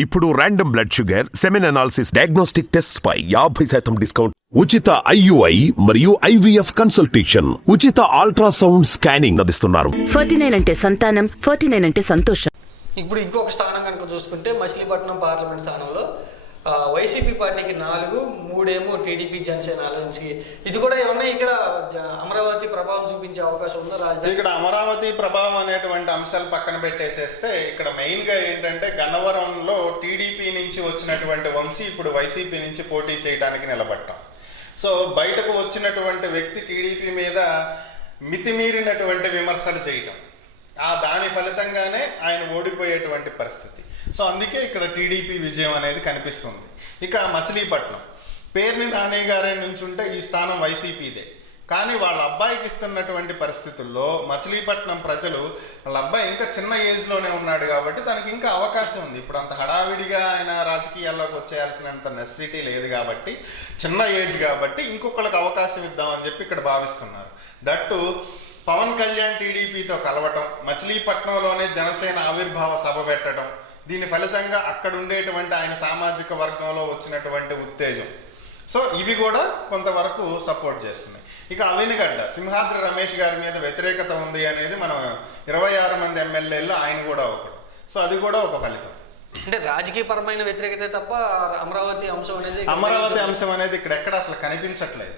ఇప్పుడు random blood sugar, semen analysis, diagnostic tests పై 50% discount, ఉచిత IUI మరియు IVF కన్సల్టేషన్, ఉచిత అల్ట్రాసౌండ్ స్కానింగ్ అందిస్తున్నారు. 49 అంటే సంతానం, 49 అంటే సంతోషం. ఇప్పుడు ఇంకొక స్థానం కనుక చూసుకుంటే మచిలీపట్నం పార్లమెంట్ స్థానంలో వైసీపీ పార్టీకి 4, 3 టీడీపీ జనసేన అలయన్స్కి. ఇది కూడా ఏమన్నా ఇక్కడ అమరావతి ప్రభావం చూపించే అవకాశం ఉందా? రాజధాని ఇక్కడ అమరావతి ప్రభావం అనేటువంటి అంశాలు పక్కన పెట్టేసేస్తే ఇక్కడ మెయిన్గా ఏంటంటే గన్నవరంలో టీడీపీ నుంచి వచ్చినటువంటి వంశీ ఇప్పుడు వైసీపీ నుంచి పోటీ చేయడానికి నిలబడ్డాం. సో బయటకు వచ్చినటువంటి వ్యక్తి టీడీపీ మీద మితిమీరినటువంటి విమర్శలు చేయటం, దాని ఫలితంగానే ఆయన ఓడిపోయేటువంటి పరిస్థితి. సో అందుకే ఇక్కడ టీడీపీ విజయం అనేది కనిపిస్తుంది. ఇక మచిలీపట్నం పేర్ని నాని గారి నుంచి ఉంటే ఈ స్థానం వైసీపీదే, కానీ వాళ్ళ అబ్బాయికి ఇస్తున్నటువంటి పరిస్థితుల్లో మచిలీపట్నం ప్రజలు వాళ్ళ అబ్బాయి ఇంకా చిన్న ఏజ్లోనే ఉన్నాడు కాబట్టి తనకి ఇంకా అవకాశం ఉంది. ఇప్పుడు అంత హడావిడిగా ఆయన రాజకీయాల్లోకి వచ్చేయాల్సినంత నెసెసిటీ లేదు కాబట్టి, చిన్న ఏజ్ కాబట్టి ఇంకొకరికి అవకాశం ఇద్దామని చెప్పి ఇక్కడ భావిస్తున్నారు. దట్టు పవన్ కళ్యాణ్ టీడీపీతో కలవటం, మచిలీపట్నంలోనే జనసేన ఆవిర్భావ సభ పెట్టడం, దీని ఫలితంగా అక్కడ ఉండేటువంటి ఆయన సామాజిక వర్గంలో వచ్చినటువంటి ఉత్తేజం, సో ఇవి కూడా కొంతవరకు సపోర్ట్ చేస్తున్నాయి. ఇక అవినిగడ్డ సింహాద్రి రమేష్ గారి మీద వ్యతిరేకత ఉంది అనేది మనం 26 మంది ఎమ్మెల్యేల్లో ఆయన కూడా ఒకడు, సో అది కూడా ఒక ఫలితం. అంటే రాజకీయపరమైన వ్యతిరేకత తప్ప అమరావతి అంశం అనేది ఇక్కడ ఎక్కడ అసలు కనిపించట్లేదు.